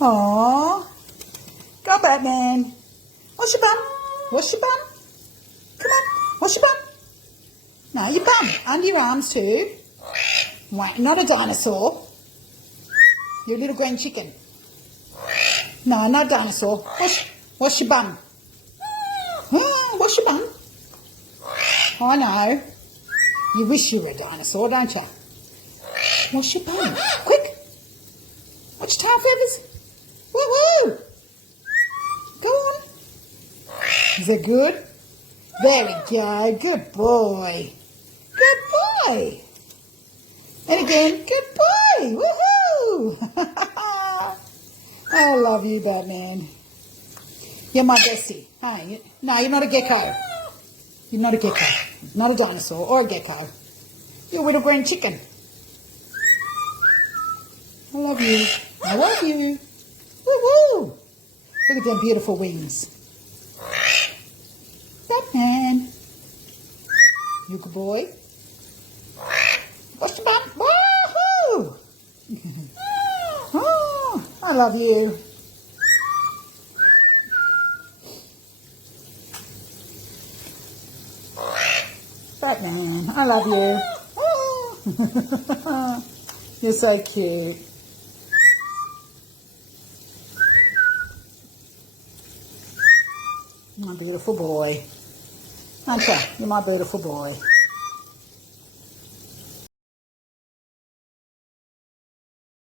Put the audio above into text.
Aww. Go, Batman. Wash your bum. Wash your bum. Come on. Wash your bum. No, your bum. Under your arms too. Wait, not a dinosaur. You're a little green chicken. No, not dinosaur. Wash your bum. Wash your bum. I know. You wish you were a dinosaur, don't you? Wash your bum. Quick. Watch your tail feathers. Woo-hoo. Go on. Is that good? There we go. Good boy. Good boy. And again. Good boy. Woohoo. I love you, Batman. You're my bestie. Hey, no, you're not a gecko. You're not a gecko. Not a dinosaur or a gecko. You're a little green chicken. I love you. I love you. Woo-woo. Look at them beautiful wings. Batman. You good boy. Wash your bum. Woohoo. Oh, I love you. Batman, I love you. Oh. You're so cute. My beautiful boy. Aren't you? You're my beautiful boy.